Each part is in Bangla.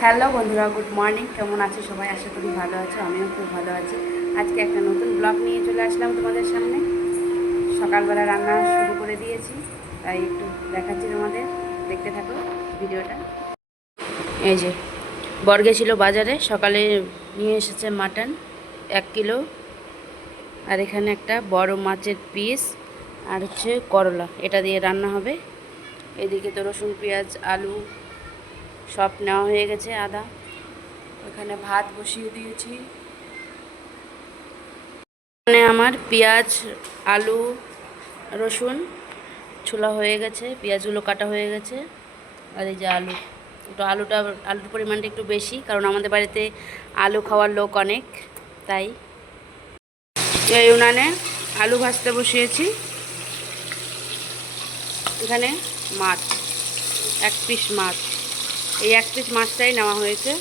হ্যালো বন্ধুরা, গুড মর্নিং। কেমন আছো সবাই? আশা করি ভালো আছো, আমিও খুব ভালো আছি। আজকে একটা নতুন ব্লগ নিয়ে চলে আসলাম তোমাদের সামনে। সকালবেলা রান্না শুরু করে দিয়েছি, তাই একটু দেখাচ্ছি তোমাদের। দেখতে থাকো ভিডিওটা। এই যে বর্গে ছিল বাজারে, সকালে নিয়ে এসেছে মাটন, এক কিলো। আর এখানে একটা বড় মাছের পিস আর হচ্ছে করলা। এটা দিয়ে রান্না হবে। এদিকে তো রসুন, পেঁয়াজ, আলু সব নেওয়া হয়ে গেছে আদা। ওখানে ভাত বসিয়ে দিয়েছি। এখানে আমার পেঁয়াজ, আলু, রসুন ছোলা হয়ে গেছে, পেঁয়াজগুলো কাটা হয়ে গেছে। আর এই যে আলু একটু আলুটা, আলুর পরিমাণটা একটু বেশি, কারণ আমাদের বাড়িতে আলু খাওয়ার লোক অনেক, তাই। এই উনানে আলু ভাজতে বসিয়েছি। এখানে মাছ, এক পিস মাছ। এই এক পিস মাছটাই নেওয়া হয়েছে।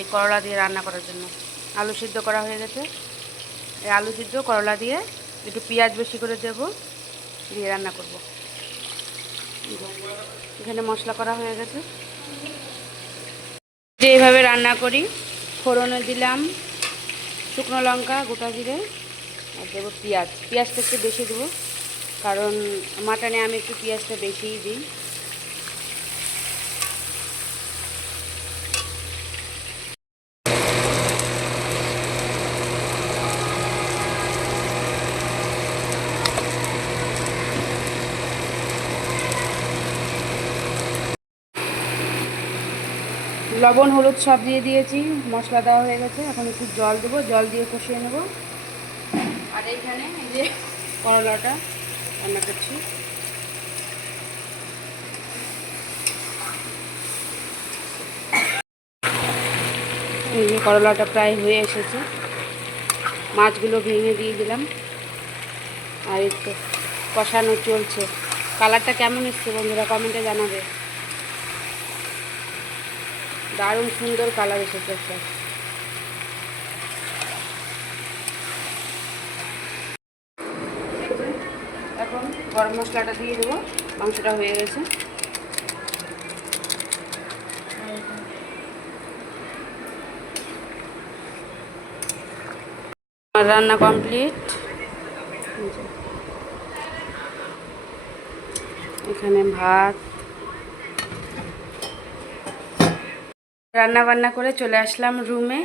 এই করলা দিয়ে রান্না করার জন্য। আলু সিদ্ধ করা হয়ে গেছে। এই আলু সিদ্ধ, করলা দিয়ে একটু পেঁয়াজ বেশি করে দেব, দিয়ে রান্না করব। এখানে মশলা করা হয়ে গেছে। যে এইভাবে রান্না করি, ফোড়নে দিলাম শুকনো লঙ্কা, গোটা জিরে, আর দেবো পেঁয়াজ। পেঁয়াজটা একটু বেশি দেবো, কারণ মাটনে আমি একটু পেঁয়াজটা বেশিই দিই। লবণ, হলুদ সব দিয়ে দিয়েছি। মশলা দেওয়া হয়ে গেছে। এখন একটু জল দেবো। জল দিয়ে কষিয়ে নেব। আর এইখানে এই যে করলাটা রান্না করছি। করলাটা প্রায় হয়ে এসেছে। মাছগুলো ভেঙে দিয়ে দিলাম। আর একটু কষানো চলছে। কালারটা কেমন এসছে বন্ধুরা কমেন্টে জানাবে। দারুণ সুন্দর কালার এসেছে একটা। এখন গরম মশলাটা দিয়ে দেবো, মাংসটা হয়ে গেছে। আমার রান্না কমপ্লিট। এখানে ভাত রান্না বান্না করে চলে আসলাম রুমে।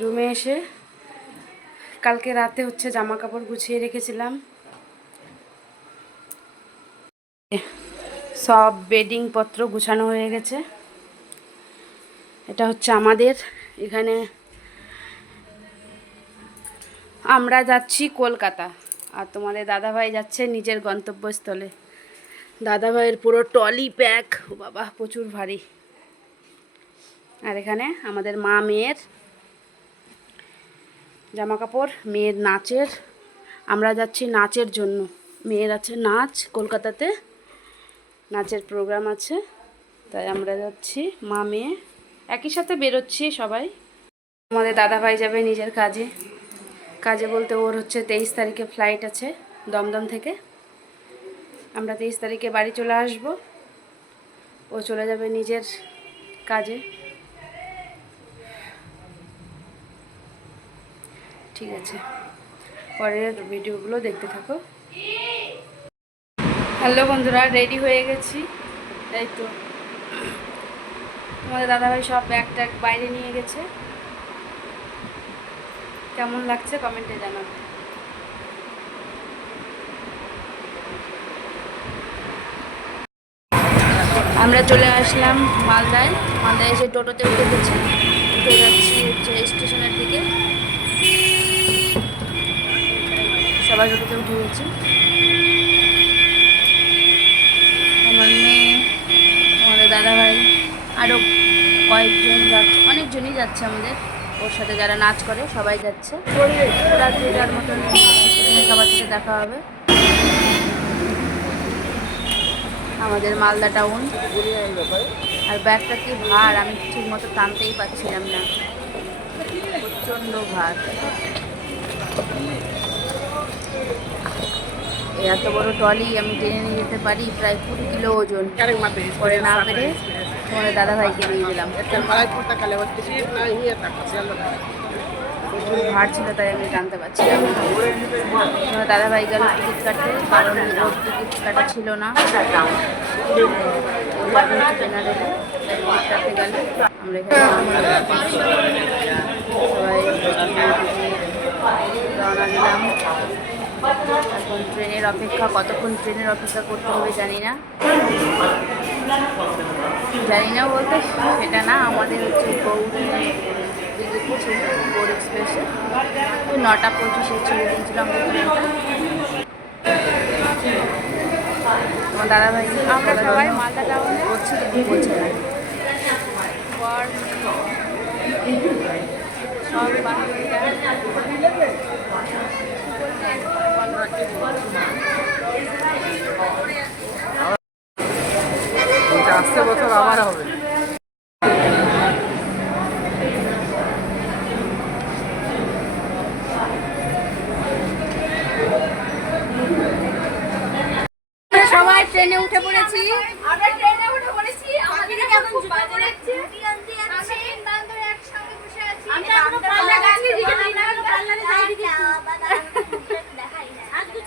রুমে এসে কালকে রাতে হচ্ছে জামা কাপড় গুছিয়ে রেখেছিলাম। সব বেডিং পত্র গুছানো হয়ে গেছে। এটা হচ্ছে আমাদের। এখানে আমরা যাচ্ছি কলকাতা। আর তোমাদের দাদাভাই যাচ্ছে নিজের গন্তব্যস্থলে। দাদাভাইয়ের পুরো টলি প্যাক। বাবা, প্রচুর ভারী। আর এখানে আমাদের মা মেয়ের জামা কাপড় মেয়ের নাচের, আমরা যাচ্ছি নাচের জন্য। মেয়ের আছে নাচ, কলকাতাতে নাচের প্রোগ্রাম আছে। তাই আমরা যাচ্ছি, মা মেয়ে একই সাথে বেরোচ্ছি সবাই। আমাদের দাদাভাই যাবে নিজের কাজে। কাজে বলতে ওর হচ্ছে তেইশ তারিখে ফ্লাইট আছে দমদম থেকে। আমরা তেইশ তারিখে বাড়ি চলে আসব। ও চলে যাবে নিজের কাজে। ঠিক আছে। পরের ভিডিওগুলো দেখতে থাকো। হ্যালো বন্ধুরা, রেডি হয়ে গেছি। তাই তো। তোমাদের দাদাভাই সব ব্যাগ ট্যাগ বাইরে নিয়ে গেছে। কেমন লাগছে কমেন্টে জানাবে আমরা চলে আসলাম মালদায়। মালদায় এসে টোটোতে উঠে গেছি। উঠে যাচ্ছি হচ্ছে স্টেশনের দিকে। সবাই টোটোতে উঠে গেছি। আমার মেয়ে, আমাদের দাদাভাই আরও কয়েকজন যাচ্ছে অনেকজনই যাচ্ছে আমাদের। ওর সাথে যারা নাচ করে, সবাই যাচ্ছে। রাত মতন সবার সাথে দেখা হবে। আমাদের মালদা টাউন। আর ব্যাগটা কি ভার? আমি ঠিক মতো টানতেই পারছিলাম না। প্রচণ্ড ভার। এত বড় ট্রলি আমি টেনে নিয়ে যেতে পারি প্রায় কুড়ি কিলো ওজন। পরে না পেরে তোমাদের দাদাভাইকে দিয়ে দিলাম। প্রচুর ভার ছিল তাই আমি জানতে পারছিলাম। তোমার দাদাভাই গেল টিকিট কাটতে কারণ ওর টিকিট কাটা ছিল না। আমরা এখানে সবাই রওনা দিলাম। এখন ট্রেনের অপেক্ষা কতক্ষণ ট্রেনের অপেক্ষা করতে হবে জানি না। জানি না বলতে সেটা না আমাদের হচ্ছে গৌড়ে এক্সপ্রেসে নটা পঁচিশে ছেড়ে দিয়েছিল আমাদের ট্রেনটা। আমার দাদাভাই আমরা সবাই মালদা টাউনে করছি কিন্তু বলছে না। সব বান্ধবীরা আসতে বছর আবার হবে। সবাই ট্রেনে উঠে পড়েছি। আমরা ট্রেনে উঠে পড়েছি আমাদের খুব বাজে লাগছে আমি এখনও পাল্লা গাছি দিকে না পাল্লারে যাই দিকে দেখাই না আজ কুছ কুছ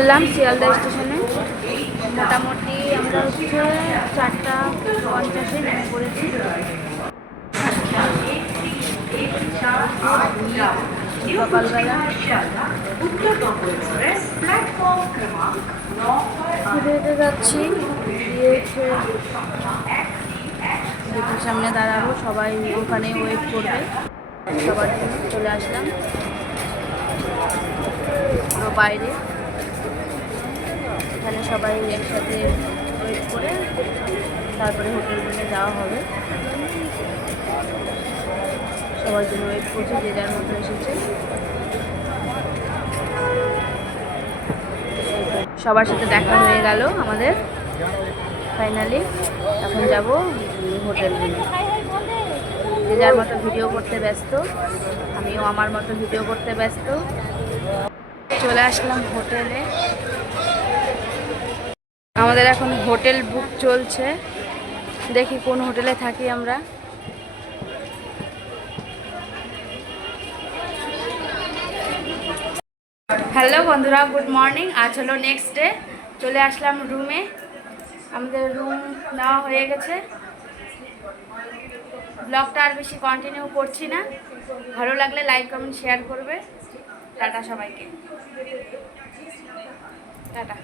পড়লাম শিয়ালদা স্টেশনে। মোটামুটি আমরা হচ্ছে চারটা পঞ্চাশে নেমে পড়েছি হেঁটে যাচ্ছি সামনে দাঁড়াবো সবাই ওখানে ওয়েট করবে। সবার চলে আসলাম। বাইরে। সবাই একসাথে ওয়েট করে তারপরে হোটেল রুমে যাওয়া হবে। সবার জন্য ওয়েট করছে, যে যার মতো এসেছে। সবার সাথে দেখা হয়ে গেল আমাদের। ফাইনালি এখন যাব হোটেল যে যার মতো ভিডিও করতে ব্যস্ত, আমিও আমার মতো ভিডিও করতে ব্যস্ত। চলে আসলাম হোটেলে এখন হোটেল বুক চলছে। দেখি কোন হোটেলে থাকি আমরা। হ্যালো বন্ধুরা, গুড মর্নিং। আজ হলো নেক্সট ডে চলে আসলাম রুমে আমাদের রুম নেওয়া হয়ে গেছে। ব্লগটা আর বেশি কন্টিনিউ করছি না। ভালো লাগলে লাইক কমেন্ট শেয়ার করবে। টাটা সবাইকে। টাটা।